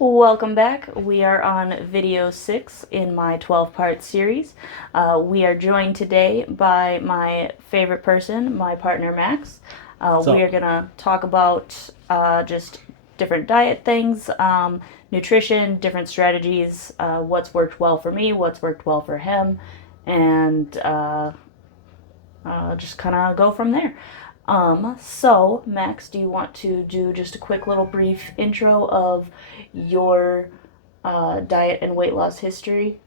Welcome back. We are on video 6 in my 12-part series. We are joined today by my favorite person, my partner Max. We So, are going to talk about just different diet things, nutrition, different strategies, what's worked well for me, what's worked well for him, and just kind of go from there. So, Max, do you want to do just a quick little brief intro of your diet and weight loss history?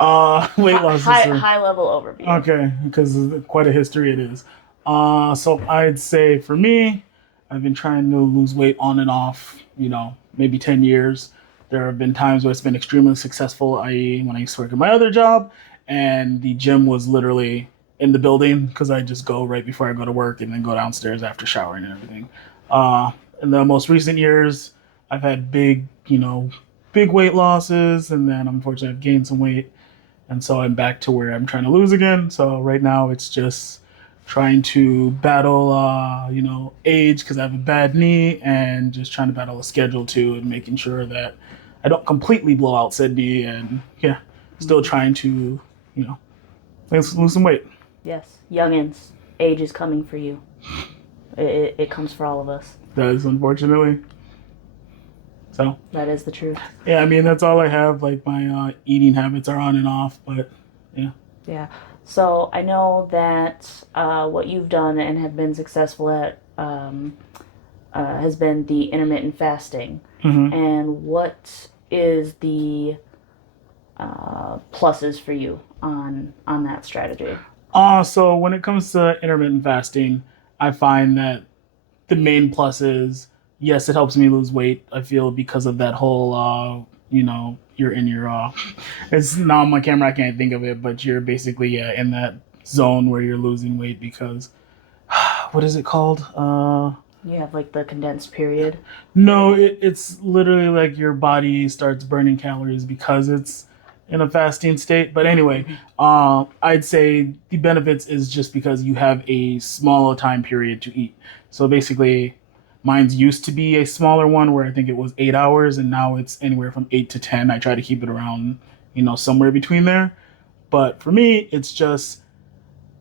weight loss is High level overview. okay because quite a history it is. So I'd say for me, I've been trying to lose weight on and off. Maybe 10 years. There have been times where it's been extremely successful. I.e., when I used to work at my other job, and the gym was literally in the building because I just go right before I go to work and then go downstairs after showering and everything. Uh, in the most recent years, I've had big weight losses, and then unfortunately I've gained some weight, and so I'm back to where I'm trying to lose again. So right now it's just trying to battle, age because I have a bad knee, and just trying to battle a schedule too, and making sure that I don't completely blow out said knee, and yeah, still trying to, you know, lose some weight. Yes, youngins, age is coming for you. It comes for all of us. That is unfortunately. So That is the truth. yeah, I mean that's all I have. Like my eating habits are on and off, but yeah. Yeah. So I know that what you've done and have been successful at has been the intermittent fasting. Mm-hmm. And what is the pluses for you on that strategy? So when it comes to intermittent fasting, I find that the main plus is yes, it helps me lose weight. I feel because of that whole, you're in your, it's not on my camera. I can't think of it, but you're basically in that zone where you're losing weight because what is it called? You have like the condensed period. No, it's literally like your body starts burning calories because it's in a fasting state. But anyway, I'd say the benefits is just because you have a smaller time period to eat. So basically, mine's used to be a smaller one where I think it was 8 hours, and now it's anywhere from 8 to 10. I try to keep it around, somewhere between there. But for me, it's just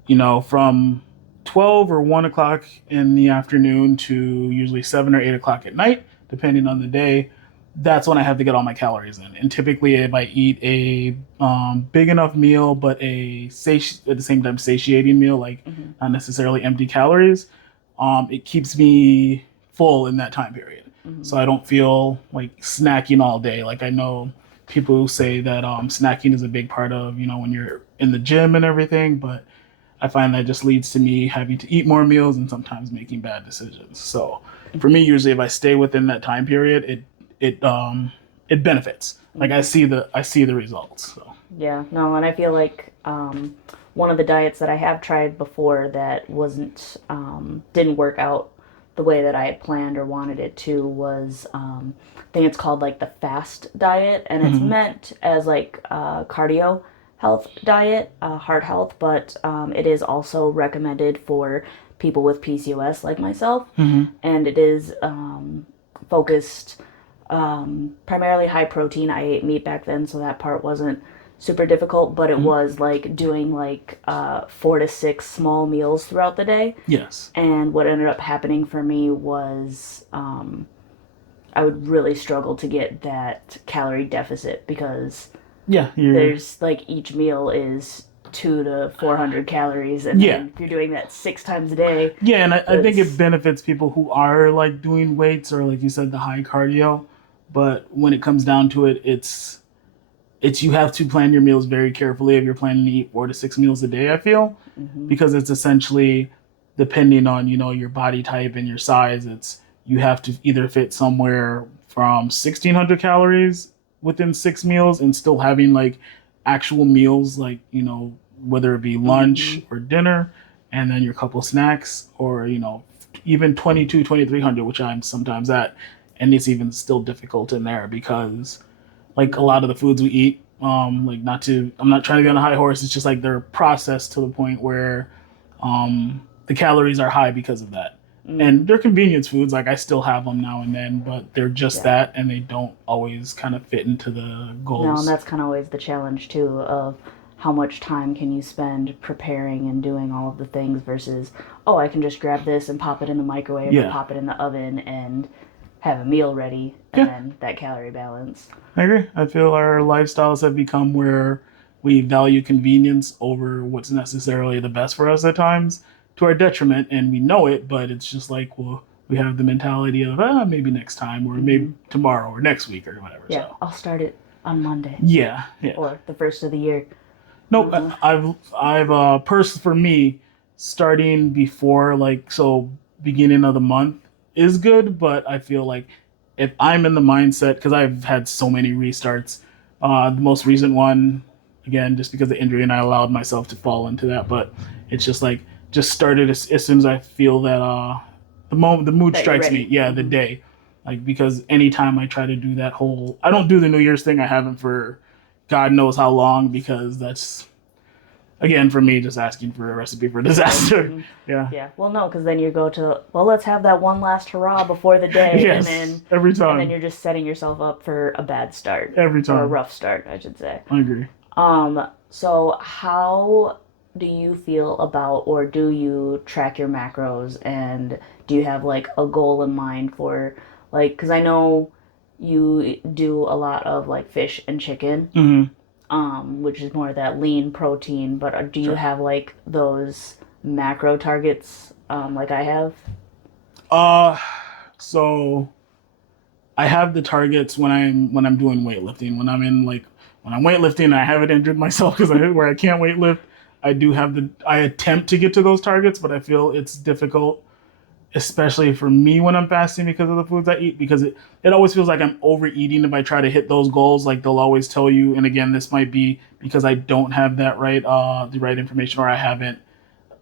from 12 or 1 o'clock in the afternoon to usually 7 or 8 o'clock at night, depending on the day. That's when I have to get all my calories in. And typically, if I eat a big enough meal, but at the same time satiating meal, like Mm-hmm. not necessarily empty calories, it keeps me full in that time period. Mm-hmm. So I don't feel like snacking all day. Like I know people who say that snacking is a big part of when you're in the gym and everything, but I find that just leads to me having to eat more meals and sometimes making bad decisions. So for me, usually if I stay within that time period, it benefits. Like Mm-hmm. I see the results. So Yeah, no, and I feel like one of the diets that I have tried before that wasn't didn't work out the way that I had planned or wanted it to was I think it's called like the fast diet, and it's mm-hmm. meant as like cardio health diet, heart health, but it is also recommended for people with PCOS like myself, Mm-hmm. and it is focused primarily high protein. I ate meat back then, so that part wasn't super difficult, but it Mm-hmm. was like doing like 4 to 6 small meals throughout the day. Yes. And what ended up happening for me was I would really struggle to get that calorie deficit because Yeah. You're. there's like each meal is 2 to 400 calories, and Yeah. then if you're doing that 6 times a day, Yeah, and I think it it's benefits people who are like doing weights or like you said, the high cardio. But when it comes down to it, it's you have to plan your meals very carefully if you're planning to eat 4 to 6 meals a day. I feel mm-hmm, because it's essentially depending on your body type and your size. It's you have to either fit somewhere from 1,600 calories within 6 meals and still having like actual meals, like whether it be mm-hmm, lunch or dinner, and then your couple snacks, or even 2,300, which I'm sometimes at, and it's even still difficult in there because like a mm-hmm. lot of the foods we eat, like I'm not trying to get on a high horse. It's just like they're processed to the point where the calories are high because of that. And they're convenience foods. Like I still have them now and then, but they're just that, and they don't always kind of fit into the goals. No, and that's kind of always the challenge too of how much time can you spend preparing and doing all of the things versus, oh, I can just grab this and pop it in the microwave or pop it in the oven and have a meal ready, and then that calorie balance. I agree. I feel our lifestyles have become where we value convenience over what's necessarily the best for us at times, to our detriment, and we know it, but it's just like, well, we have the mentality of maybe next time or maybe tomorrow or next week or whatever. Yeah, so. I'll start it on Monday. Yeah. Or the first of the year. Nope. I've for me, starting before beginning of the month is good, but I feel like if I'm in the mindset, because I've had so many restarts, the most recent one, again, just because of injury, and I allowed myself to fall into that, but it's just like, just started as soon as I feel that the mood strikes me. Yeah, the day. Like, because anytime I try to do that whole, I don't do the New Year's thing. I haven't for God knows how long, because that's, again, for me, just asking for a recipe for disaster. Yeah. Well, no, because then you go to, well, let's have that one last hurrah before the day. Yes, and then every time. And then you're just setting yourself up for a bad start. Every time. Or a rough start, I should say. I agree. So how do you feel about, or do you track your macros, and do you have like a goal in mind for, like, because I know you do a lot of like fish and chicken, which is more that lean protein, but do you have like those macro targets like I have? So I have the targets when I'm doing weightlifting. When I'm weightlifting and I haven't injured myself where I can't weightlift, I attempt to get to those targets, but I feel it's difficult, especially for me when I'm fasting, because of the foods I eat, because it always feels like I'm overeating if I try to hit those goals. Like, they'll always tell you, and again, this might be because I don't have that the right information, or I haven't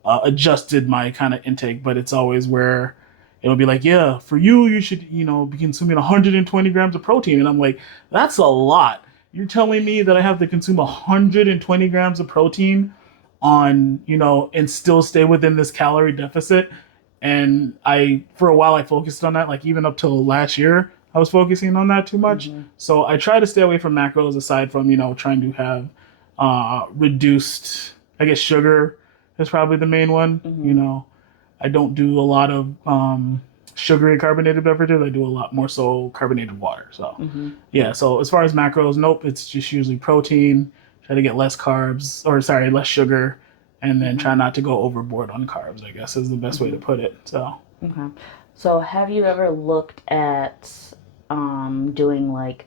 adjusted my kind of intake, but it's always where it'll be like, yeah, for you should, be consuming 120 grams of protein. And I'm like, that's a lot. You're telling me that I have to consume 120 grams of protein on, and still stay within this calorie deficit. And for a while I focused on that, like even up till last year, I was focusing on that too much. So I try to stay away from macros, aside from, trying to have reduced, I guess sugar is probably the main one. I don't do a lot of sugary carbonated beverages. I do a lot more so carbonated water. So yeah, so as far as macros, nope, it's just usually protein, try to get less sugar, and then try not to go overboard on carbs, I guess, is the best way to put it. So Okay. So have you ever looked at doing like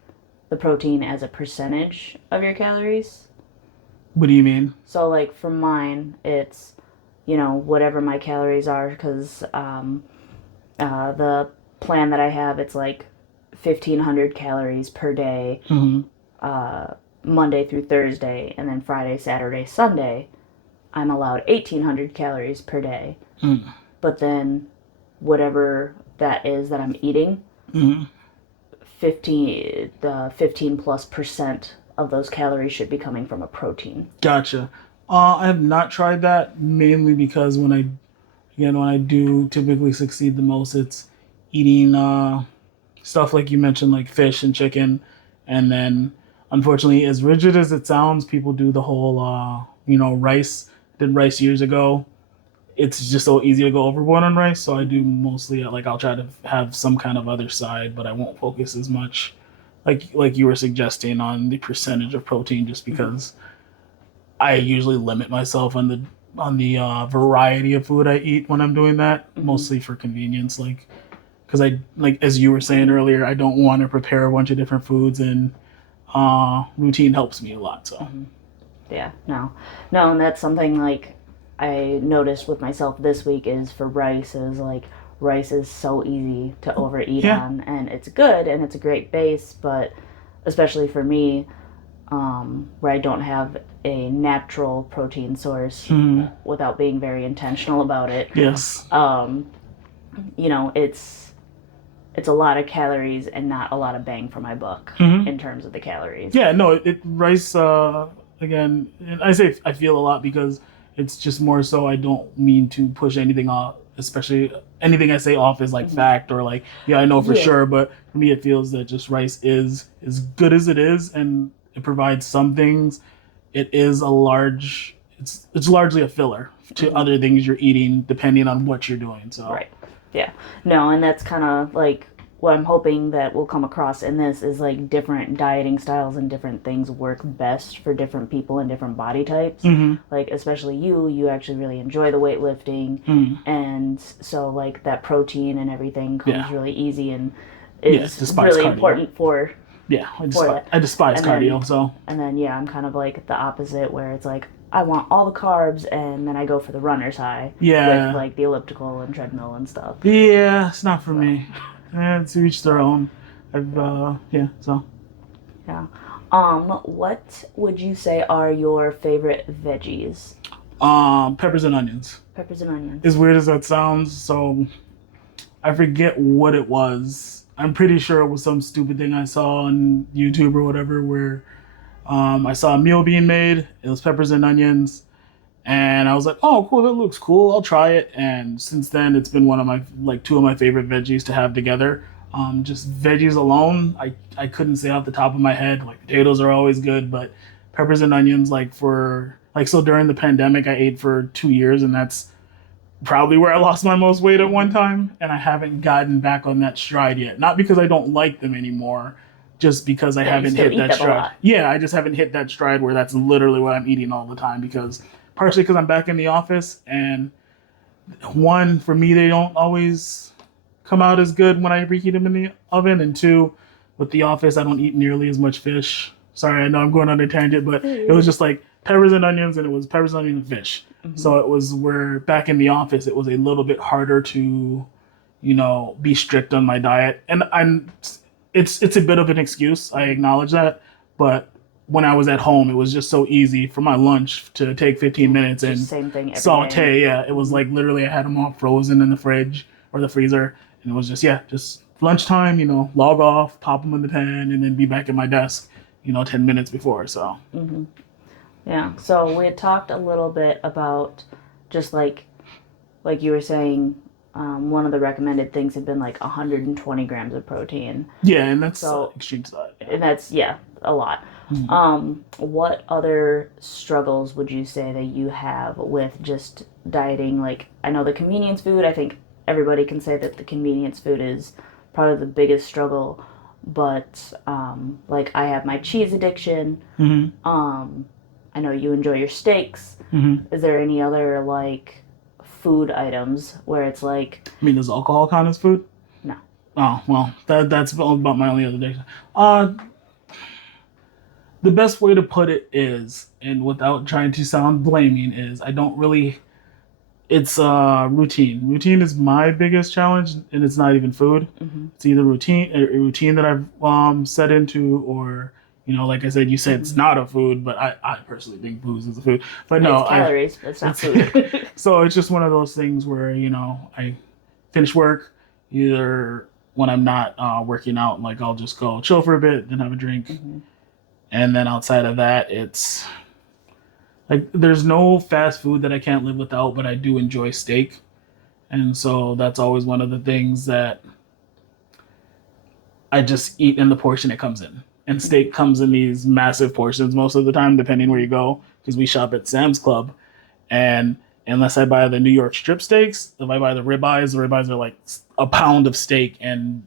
the protein as a percentage of your calories? what do you mean? So like for mine, it's, whatever my calories are, because the plan that I have, it's like 1,500 calories per day, Monday through Thursday, and then Friday, Saturday, Sunday, I'm allowed 1,800 calories per day. But then whatever that is that I'm eating, 15 plus percent of those calories should be coming from a protein. Gotcha. I have not tried that, mainly because when I do typically succeed the most, it's eating stuff like you mentioned, like fish and chicken. And then, unfortunately, as rigid as it sounds, people do the whole, rice. Did rice years ago. It's just so easy to go overboard on rice. So I do mostly, I'll try to have some kind of other side, but I won't focus as much, like you were suggesting, on the percentage of protein, just because I usually limit myself on the variety of food I eat when I'm doing that, mostly for convenience. Because as you were saying earlier, I don't want to prepare a bunch of different foods, and routine helps me a lot. So. Yeah, no, and that's something like I noticed with myself this week is for rice is so easy to overeat on, and it's good and it's a great base, but especially for me, where I don't have a natural protein source, without being very intentional about it. Yes. It's a lot of calories and not a lot of bang for my buck in terms of the calories. Yeah, no, rice, again, and I say I feel a lot because it's just more so I don't mean to push anything especially anything I say off is like fact or like, yeah, I know for Yeah. sure. But for me, it feels that just rice is as good as it is, and it provides some things. It is a large. It's largely a filler to other things you're eating, depending on what you're doing. So Right. Yeah. No, and that's kind of like what I'm hoping that will come across in this is like different dieting styles and different things work best for different people and different body types. Like especially you actually really enjoy the weightlifting, and so like that protein and everything comes Yeah. really easy and Yeah, is despise really cardio. important for. yeah, that. I despise And cardio. then- So And then yeah, I'm kind of like the opposite where it's like I want all the carbs and then I go for the runner's high Yeah. with like the elliptical and treadmill and stuff. yeah, it's not for me. To each their own. Yeah. So Yeah. What would you say are your favorite veggies? peppers and onions. Peppers and onions. As weird as that sounds, so I forget what it was. I'm pretty sure it was some stupid thing I saw on YouTube or whatever where I saw a meal being made. It was peppers and onions. And I was like, oh, cool, that looks cool. I'll try it. And since then, it's been one of my, like, two of my favorite veggies to have together. Just veggies alone, I couldn't say off the top of my head. Like, potatoes are always good, but peppers and onions, so during the pandemic, I ate for 2 years, and that's probably where I lost my most weight at one time. And I haven't gotten back on that stride yet. Not because I don't like them anymore, just because I you haven't still hit eat that them a stride. lot. Yeah, I just haven't hit that stride where that's literally what I'm eating all the time because partially because I'm back in the office and one, for me, they don't always come out as good when I reheat them in the oven. And two, with the office, I don't eat nearly as much fish. Sorry, I know I'm going on a tangent, but it was just like peppers and onions and it was peppers, onions, and fish. So it was where back in the office, it was a little bit harder to, be strict on my diet. And it's a bit of an excuse. I acknowledge that. But when I was at home, it was just so easy for my lunch to take 15 minutes and Same thing every saute. day. Yeah, it was like literally I had them all frozen in the fridge or the freezer. And it was just lunchtime, log off, pop them in the pan, and then be back at my desk, 10 minutes before. So, Yeah. So we had talked a little bit about just like you were saying, one of the recommended things had been like 120 grams of protein. yeah, and that's So- extreme side. And that's, yeah, a lot. What other struggles would you say that you have with just dieting? Like, I know the convenience food, I think everybody can say that the convenience food is probably the biggest struggle, but like I have my cheese addiction. I know you enjoy your steaks. Is there any other like food items where it's like, I mean, does alcohol count as food? no. Oh, well, that's about my only other addiction. The best way to put it is, and without trying to sound blaming, is I don't really. It's routine. Routine is my biggest challenge, and it's not even food. It's either a routine that I've set into, or like I said, you said it's not a food, but I personally think booze is a food. But no, It's calories, but it's not food. so it's just one of those things where I finish work either when I'm not working out, like I'll just go chill for a bit, then have a drink, and then outside of that, it's like there's no fast food that I can't live without, but I do enjoy steak, and so that's always one of the things that I just eat in the portion it comes in. And steak comes in these massive portions most of the time, depending where you go, because we shop at Sam's Club. And unless I buy the New York strip steaks, if I buy the ribeyes are like a pound of steak. And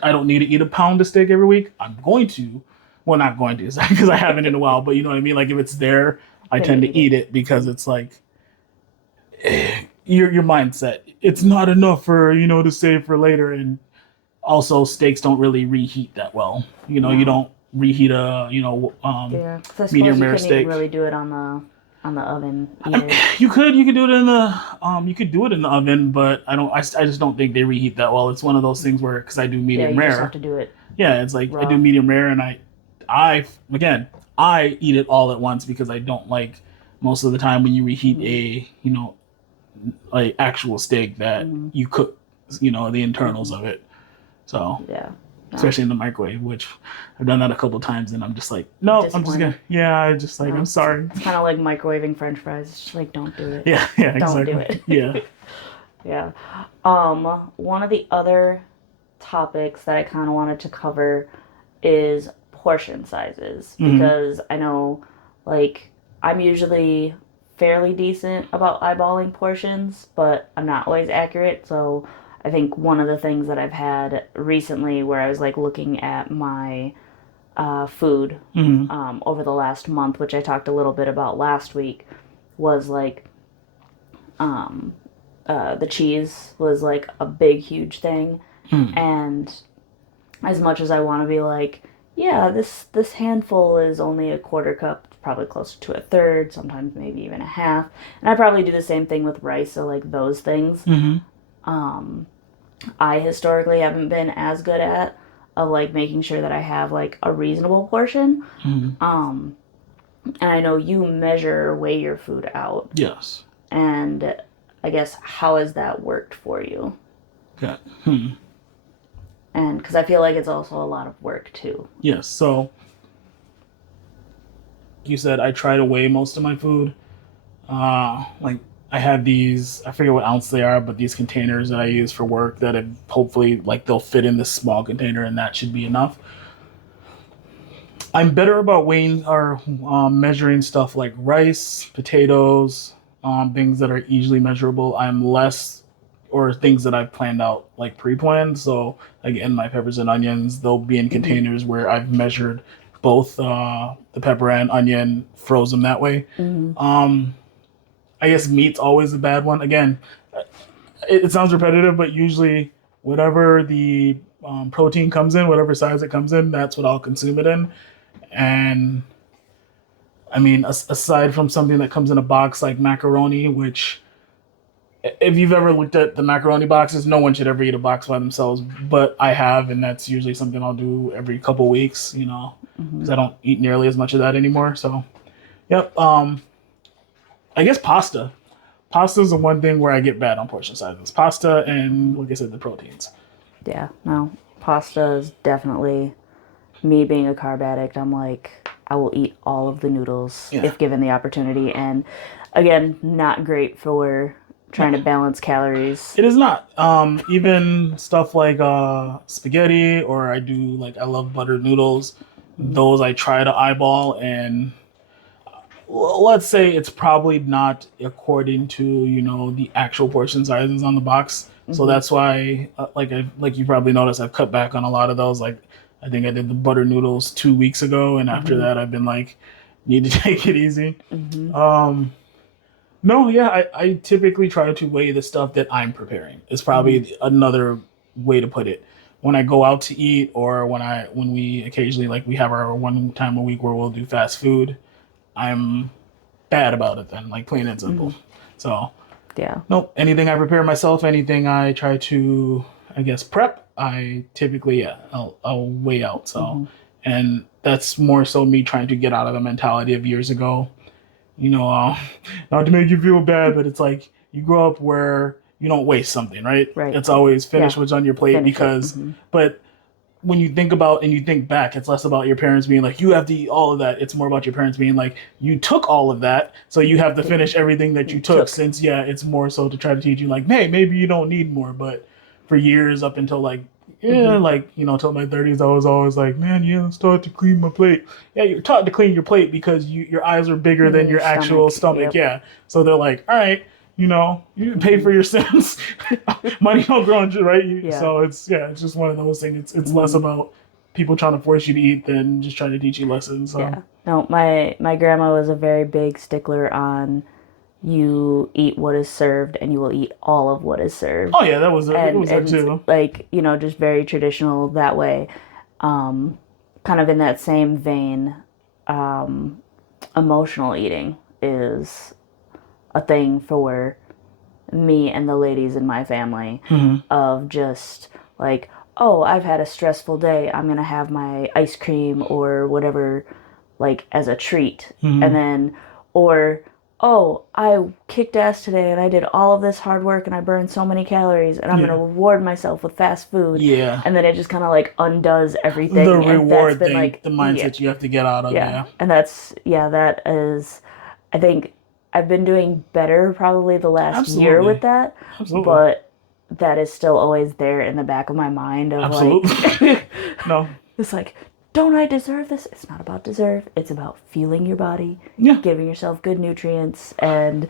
I don't need to eat a pound of steak every week. I'm going to. Well, not going to, because I haven't in a while. But you know what I mean? Like if it's there, I tend to eat it because it's like your mindset. It's not enough for, to save for later. And also, steaks don't really reheat that well. You don't reheat a Yeah, 'cause I suppose medium you rare couldn't steak. even really do it on the oven either. You could do it in the oven, but I just don't think they reheat that well. It's one of those things where because I do Yeah, medium you just rare. have to do it. Yeah, it's like I raw. do medium rare, and I eat it all at once because I don't like most of the time when you reheat a actual steak that you cook the internals of it. So Yeah. especially in the microwave, which I've done that a couple of times, and I'm just like, no, I'm just gonna, I'm sorry. It's kind of like microwaving French fries. It's just like, don't do it. Yeah, Don't exactly. do it. Yeah, Yeah. One of the other topics that I kind of wanted to cover is portion sizes Hmm. because I know, like, I'm usually fairly decent about eyeballing portions, but I'm not always accurate. So I think one of the things that I've had recently where I was like looking at my food Hmm. over the last month, which I talked a little bit about last week, was like the cheese was like a big, huge thing. Hmm. And as much as I want to be like, yeah, this handful is only a quarter cup, probably closer to a third, sometimes maybe even a half. And I probably do the same thing with rice, so like those things. Hmm. I historically haven't been as good at of like making sure that I have like a reasonable portion. Hmm. And I know you measure weigh your food out. Yes. And I guess how has that worked for you? Okay. Hmm. And because I feel like it's also a lot of work too. Yes. So you said I try to weigh most of my food. Like I have these, I forget what ounce they are, but these containers that I use for work that have hopefully like they'll fit in this small container and that should be enough. I'm better about weighing or measuring stuff like rice, potatoes, things that are easily measurable. I'm less, or things that I've planned out like pre-planned. So again, my peppers and onions, they'll be in Mm-hmm. containers where I've measured both the pepper and onion, froze them that way. Mm-hmm. Um, I guess meat's always a bad one. Again, it sounds repetitive, but usually whatever the protein comes in, whatever size it comes in, that's what I'll consume it in. And I mean, aside from something that comes in a box like macaroni, which if you've ever looked at the macaroni boxes, no one should ever eat a box by themselves. But I have, and that's usually something I'll do every couple weeks, Mm-hmm. because I don't eat nearly as much of that anymore. So, yep. I guess pasta. Pasta is the one thing where I get bad on portion sizes. Pasta and, like I said, the proteins. Yeah, no, pasta is definitely me being a carb addict. I'm like, I will eat all of the noodles Yeah. if given the opportunity. And again, not great for trying No, to balance calories. it is not. Even stuff like spaghetti, or I love buttered noodles. Mm-hmm. Those I try to eyeball, and let's say it's probably not according to the actual portion sizes on the box. So Mm-hmm. that's why, like you probably noticed, I've cut back on a lot of those. Like I think I did the butter noodles 2 weeks ago, and after Mm-hmm. that, I've been like, need to take it easy. Mm-hmm. Um, no, yeah, I typically try to weigh the stuff that I'm preparing. Is Mm-hmm. probably another way to put it. When I go out to eat, or when we occasionally, like, we have our one time a week where we'll do fast food, I'm bad about it then, like plain and Mm-hmm. simple. So Yeah. nope, anything I prepare myself, anything I try to, I guess, prep, I typically, yeah, I'll weigh out. So, Mm-hmm. and that's more so me trying to get out of the mentality of years ago. You know, not to make you feel bad, but it's like you grow up where you don't waste something, right? Right. It's always Yeah. finish what's on your plate Finish it. because, Mm-hmm. but when you think about and you think back, it's less about your parents being like, you have to eat all of that. It's more about your parents being like, you took all of that, so you have to finish everything that you You took. took. Since, yeah, it's more so to try to teach you, like, hey, maybe you don't need more. But for years up until like, yeah, Mm-hmm. like, till my 30s, I was always like, man, yeah, let's start to clean my plate. Yeah, you're taught to clean your plate because your eyes are bigger than Your your actual stomach. stomach. Yep. Yeah. So they're like, all right, you pay Mm-hmm. for your sins. Money don't grow on you, right? Yeah. So it's just one of those things. It's less Mm-hmm. about people trying to force you to eat than just trying to teach you lessons. So Yeah. No, my grandma was a very big stickler on you eat what is served and you will eat all of what is oh served. yeah, that And was there it's too. like, just very traditional that way. Kind of in that same vein, emotional eating is a thing for me and the ladies in my family Hmm. of just like, oh, I've had a stressful day. I'm going to have my ice cream or whatever, like as a treat. And Hmm. then, or, oh, I kicked ass today and I did all of this hard work and I burned so many calories and I'm going to Yeah, reward myself with fast food. yeah. And then it just kind of like undoes The everything. And that's reward been thing, like, the yeah, mindset you have to get out of. yeah. Yeah. And that's, yeah, that is, I think I've been doing better probably the last year Absolutely. with that, Absolutely. but that is still always there in the back of my mind of like, Absolutely. No. it's like, don't I deserve this? It's not about deserve. It's about feeling your body, Yeah. giving yourself good nutrients, and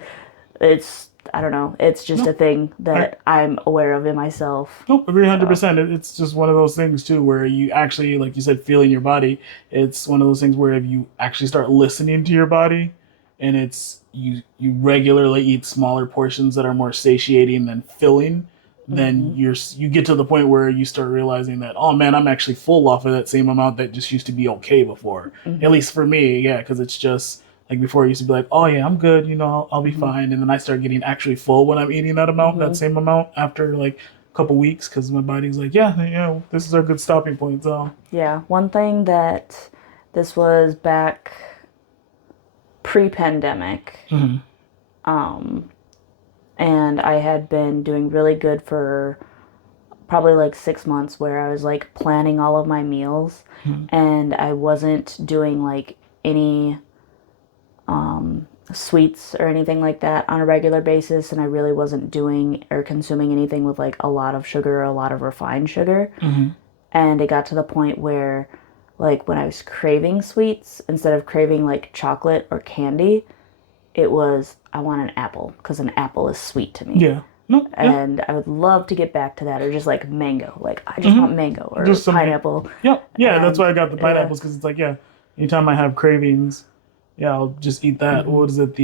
I don't know, it's just a No. thing I that I'm aware of in myself. Nope, agree So, 100%. It's just one of those things too where you actually, like you said, feeling your body. It's one of those things where if you actually start listening to your body, and it's you regularly eat smaller portions that are more satiating than filling, then hmm you get to the point where you start realizing that, oh man, I'm actually full off of that same amount that just used to be okay before. At hmm least for me, yeah, because it's just like before I used to be like, oh yeah, I'm good, I'll be hmm fine, and then I start getting actually full when I'm eating that amount, that hmm same amount after like a couple weeks, because my body's like, yeah, this is our good stopping point. So, Yeah, one thing that this was back pre-pandemic, mhm. and I had been doing really good for probably like 6 months where I was like planning all of my meals Mhm. and I wasn't doing like any sweets or anything like that on a regular basis, and I really wasn't doing or consuming anything with like a lot of sugar or a lot of refined sugar. Mhm. And it got to the point where like when I was craving sweets, instead of craving like chocolate or candy, it was I want an apple because an apple is sweet to me. Yeah, no, yeah, And I would love to get back to that, or just like mango. Like I just hmm want mango or just something. pineapple. Yep, yeah, that's And why I got the yeah, pineapples, because it's like, yeah, anytime I have cravings, yeah, I'll just eat that. hmm What is it?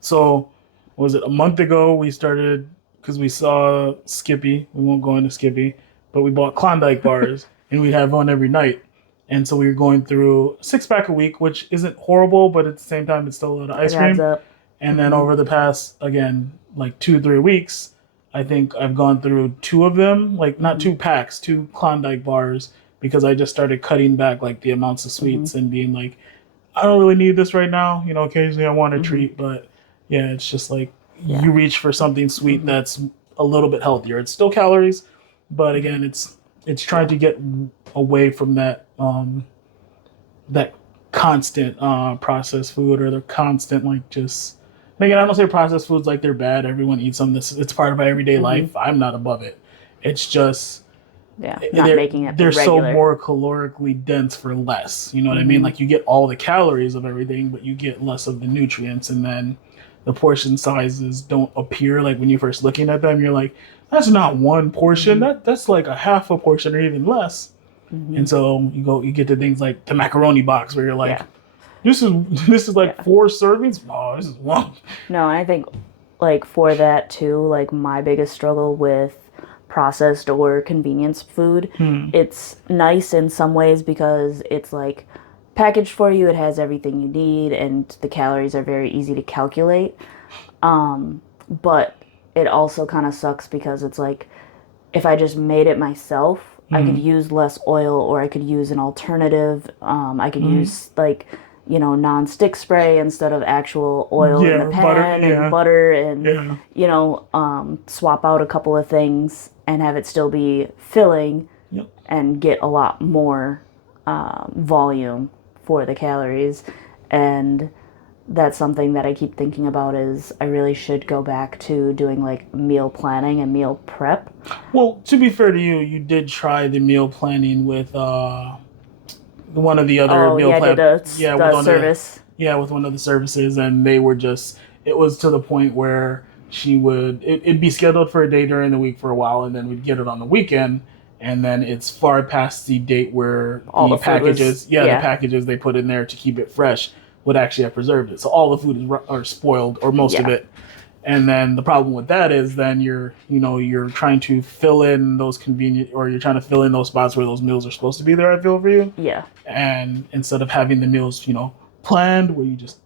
So was it a month ago we started because we saw Skippy. We won't go into Skippy, but we bought Klondike bars and we have one every night. And so we were going through a 6 pack a week, which isn't horrible, but at the same time, it's still a lot of it ice adds cream. up. And then hmm over the past, again, like 2 3 weeks, I think I've gone through two of them, like not hmm 2 packs, two Klondike bars, because I just started cutting back like the amounts of hmm sweets and being like, I don't really need this right now. Occasionally I want a hmm treat, but yeah, it's just like Yeah. you reach for something sweet hmm that's a little bit healthier. It's still calories, but hmm again, it's trying Yeah. to get away from that constant processed food, or the constant like just. And again, I don't say processed foods like they're bad. Everyone eats them. It's part of our everyday hmm life. I'm not above it. It's just Yeah. Not they're making it they're so regular. more calorically dense for less. You know what I mean? hmm Like you get all the calories of everything, but you get less of the nutrients, and then the portion sizes don't appear like when you're first looking at them. You're like, that's not one portion. hmm That's like a half a portion or even less. hmm And so you get to things like the macaroni box where you're like, Yeah. this is this is like Yeah. 4 servings. Oh, this is one. No, and I think like for that too, like my biggest struggle with processed or convenience food, Hmm. it's nice in some ways because it's like packaged for you, it has everything you need and the calories are very easy to calculate. But it also kind of sucks because it's like if I just made it myself, I could Hmm. use less oil or I could use an alternative. I could Hmm. use like, non-stick spray instead of actual oil in Yeah, the or butter. pan and Yeah, butter and, yeah. swap out a couple of things and have it still be filling Yep. and get a lot more volume for the calories. And that's something that I keep thinking about is I really should go back to doing like meal planning and meal prep. Well, to be fair to you, you did try the meal planning with one of the other Oh meal yeah, I did plan. the Yeah, with the one of the service. yeah with one of the services, and they were just. It was to the point where it'd be scheduled for a day during the week for a while, and then we'd get it on the weekend, and then it's far past the date where All the food was the yeah, packages they put in there to keep it fresh would actually have preserved it. So all the food are spoiled, or most of yeah, it. And then the problem with that is then you're trying to fill in those convenient, or you're trying to fill in those spots where those meals are supposed to be there. I feel for you, yeah, and instead of having the meals planned where you just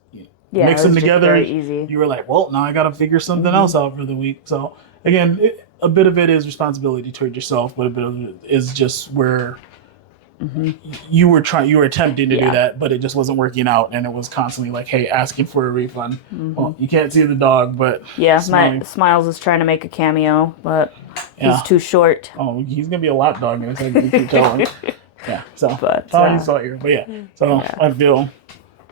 yeah. mix It them was just together, very easy. you were like, well, now I got to figure something hmm else out for the week. So again, a bit of it is responsibility toward yourself, but a bit of it is just where hmm you were attempting to do Yeah. that, but it just wasn't working out, and it was constantly like, hey, asking for a refund. hmm Well, you can't see the dog, but Yeah, my smelling. Smiles is trying to make a cameo, but he's Yeah. too short. Oh, he's gonna be a lap dog in a second. You keep telling. Yeah. So But oh, he's out here, but yeah. So yeah. I feel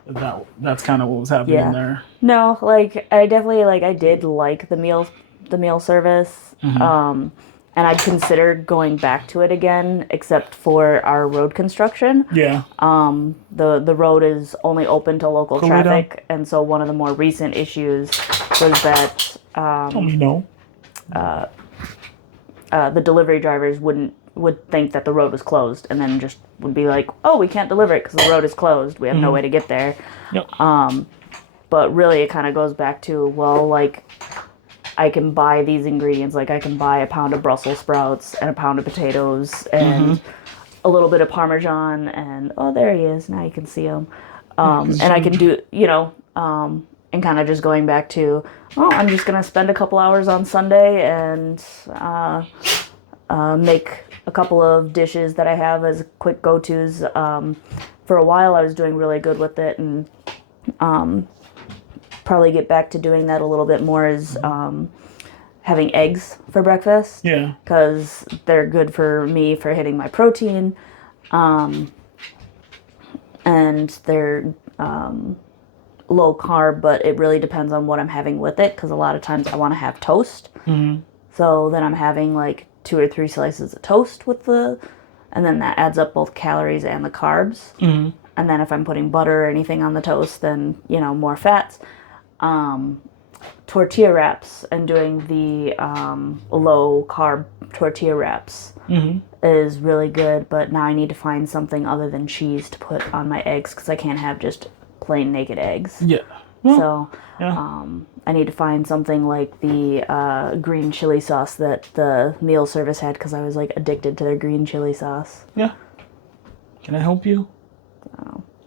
That's kind of what was happening Yeah. there. No, like I definitely like I did like the meal service. And I'd consider going back to it again, except for our road construction. Yeah. The road is only open to local Cool it traffic, and so one of the more recent issues was that Tell me no. the delivery drivers would think that the road was closed, and then just would be like, "Oh, we can't deliver it because the road is closed. We have no way to get there." Yep. But really, it kind of goes back to, well, like I can buy these ingredients. Like I can buy a pound of Brussels sprouts and a pound of potatoes and a little bit of Parmesan, and oh, there he is. Now you can see him. And I can do, and kind of just going back to, oh, I'm just going to spend a couple hours on Sunday and make a couple of dishes that I have as quick go-tos. For a while, I was doing really good with it, and probably get back to doing that a little bit more is having eggs for breakfast. Yeah. Because they're good for me for hitting my protein. And they're low carb, but it really depends on what I'm having with it. Because a lot of times I want to have toast. So then I'm having like 2 or 3 slices of toast with and then that adds up both calories and the carbs. And then if I'm putting butter or anything on the toast, then, more fats. Tortilla wraps and doing the low carb tortilla wraps is really good, but now I need to find something other than cheese to put on my eggs because I can't have just plain naked eggs. Yeah. So Yeah. I need to find something like the green chili sauce that the meal service had because I was like addicted to their green chili sauce. Yeah. Can I help you?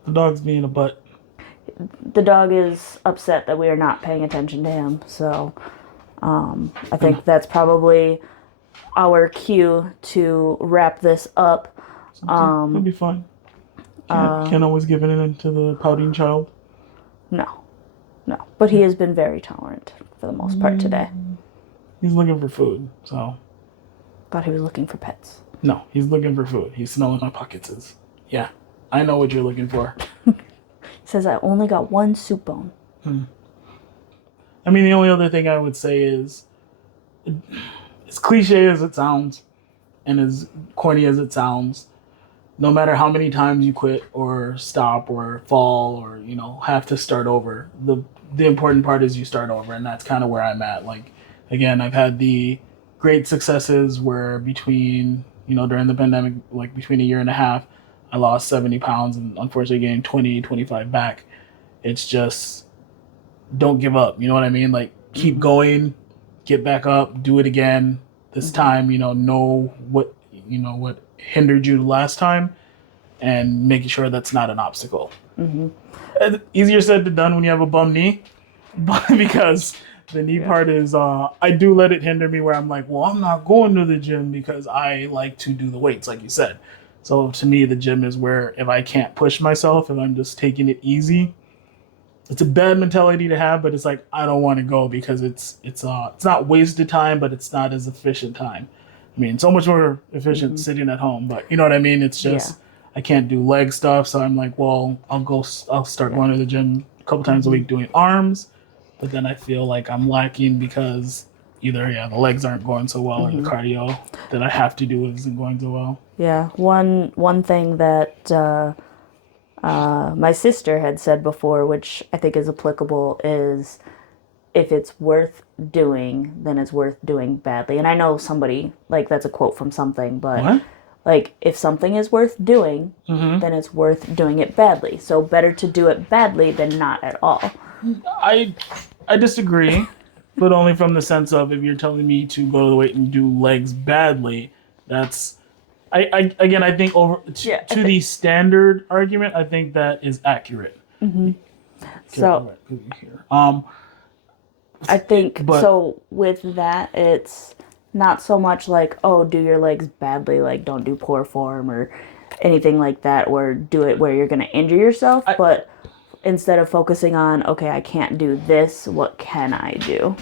The dog's being a butt. The dog is upset that we are not paying attention to him, so I think that's probably our cue to wrap this up. It'll be fine. Can't always give in to the pouting child. No, but he has been very tolerant for the most part today. He's looking for food, so. Thought he was looking for pets. No, he's looking for food. He's smelling my pockets. Yeah, I know what you're looking for. Says I only got 1 soup bone. I mean, the only other thing I would say is, as cliche as it sounds, and as corny as it sounds, no matter how many times you quit or stop or fall or have to start over, the important part is you start over, and that's kind of where I'm at. Like, again, I've had the great successes where between during the pandemic, like between a year and a half, I lost 70 pounds and unfortunately gained 20, 25 back. It's just, don't give up. You know what I mean? Like, keep going, get back up, do it again. This time, know what hindered you last time and making sure that's not an obstacle. Easier said than done when you have a bum knee, but because the knee part is, I do let it hinder me where I'm like, well, I'm not going to the gym because I like to do the weights, like you said. So to me, the gym is where if I can't push myself, if I'm just taking it easy, it's a bad mentality to have, but it's like, I don't want to go because it's not wasted time, but it's not as efficient time. I mean, so much more efficient sitting at home, but you know what I mean? It's just, I can't do leg stuff. So I'm like, well, I'll start going to the gym a couple times a week doing arms, but then I feel like I'm lacking because either, the legs aren't going so well or the cardio that I have to do isn't going so well. Yeah, one thing that my sister had said before, which I think is applicable, is if it's worth doing, then it's worth doing badly. And I know somebody, like, that's a quote from something, but What? like, if something is worth doing, then it's worth doing it badly. So better to do it badly than not at all. I disagree, but only from the sense of, if you're telling me to go to the weight and do legs badly, that's I think to the standard argument, I think that is accurate. So I think so with that, it's not so much like, oh, do your legs badly, like don't do poor form or anything like that, or do it where you're going to injure yourself, but instead of focusing on, okay, I can't do this, what can I do?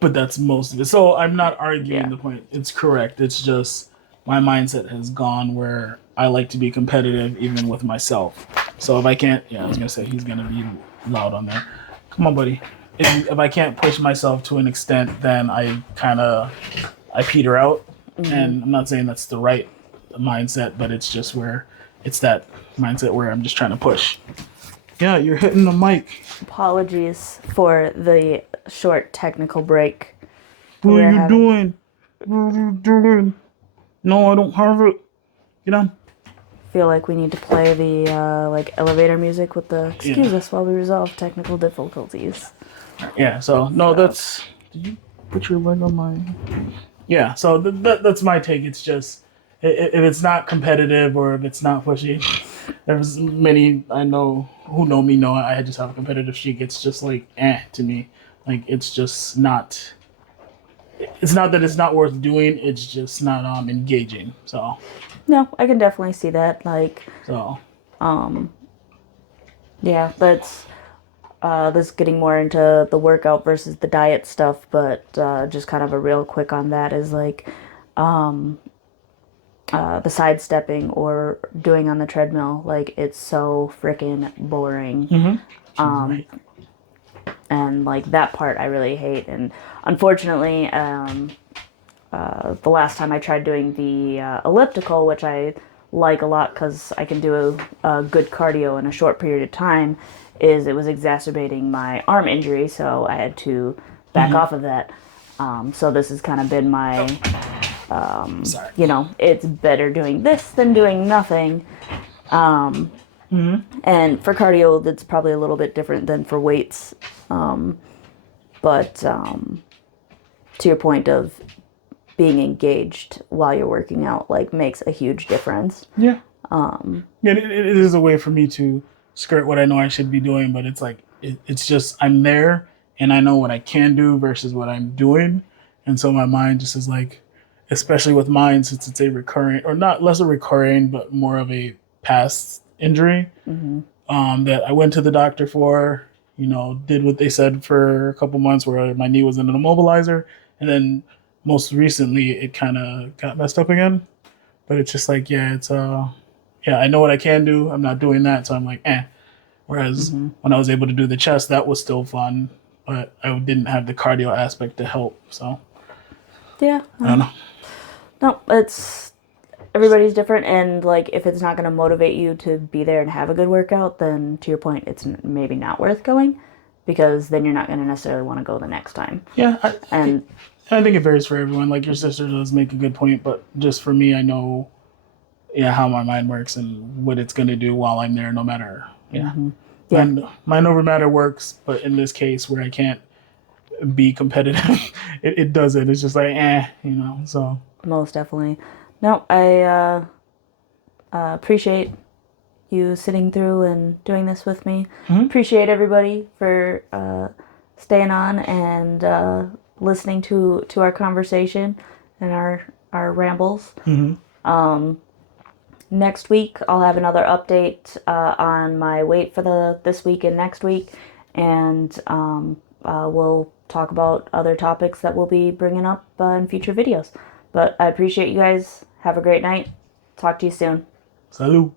But that's most of it. So I'm not arguing the point. It's correct. It's just my mindset has gone where I like to be competitive even with myself. So if I can't, yeah, I was gonna say he's gonna be loud on there. Come on, buddy. If I can't push myself to an extent, then I peter out. And I'm not saying that's the right mindset, but it's just where it's that mindset where I'm just trying to push. Yeah, you're hitting the mic. Apologies for the short technical break. What we're are you having. doing? What are you doing? No, I don't have it. Get on. Feel like we need to play the like elevator music with the excuse Yeah. us while we resolve technical difficulties. Yeah, so no, that's. Did you put your leg on my? Yeah, so that's my take. It's just if it's not competitive or if it's not pushy. There's many I know who know me know I just have a competitive streak. It's just like to me, like it's just not. It's not that it's not worth doing. It's just not engaging. So No, I can definitely see that. Like, so yeah, that's this is getting more into the workout versus the diet stuff, but just kind of a real quick on that is like the sidestepping or doing on the treadmill. Like, it's so freaking boring. right. And like that part I really hate. And unfortunately, the last time I tried doing the elliptical, which I like a lot because I can do a good cardio in a short period of time, is it was exacerbating my arm injury, so I had to back off of that. So this has kind of been my, Sorry. you know, it's better doing this than doing nothing. And for cardio, that's probably a little bit different than for weights. But to your point of being engaged while you're working out, like, makes a huge difference. Yeah. Yeah, it is a way for me to skirt what I know I should be doing, but it's like it's just I'm there and I know what I can do versus what I'm doing, and so my mind just is like, especially with mine since it's a recurring or not less a recurring but more of a past injury that I went to the doctor for. You know, did what they said for a couple months where my knee was in an immobilizer, and then most recently it kind of got messed up again. But it's just like, yeah, it's yeah, I know what I can do. I'm not doing that, so I'm like, eh. Whereas when I was able to do the chest, that was still fun, but I didn't have the cardio aspect to help. So Yeah. I don't know. No, it's everybody's different, and like if it's not going to motivate you to be there and have a good workout, then to your point, it's maybe not worth going, because then you're not going to necessarily want to go the next time. Yeah, And I think it varies for everyone. Like your sister does make a good point, but just for me, I know, yeah, how my mind works and what it's gonna do while I'm there, no matter. Yeah, Yeah. mind over matter works, but in this case where I can't be competitive, it doesn't. It's just like, you know. So most definitely. No, I appreciate you sitting through and doing this with me. Appreciate everybody for staying on and listening to our conversation and our rambles. Next week, I'll have another update on my weight for this week and next week, and we'll talk about other topics that we'll be bringing up in future videos. But I appreciate you guys. Have a great night. Talk to you soon. salute.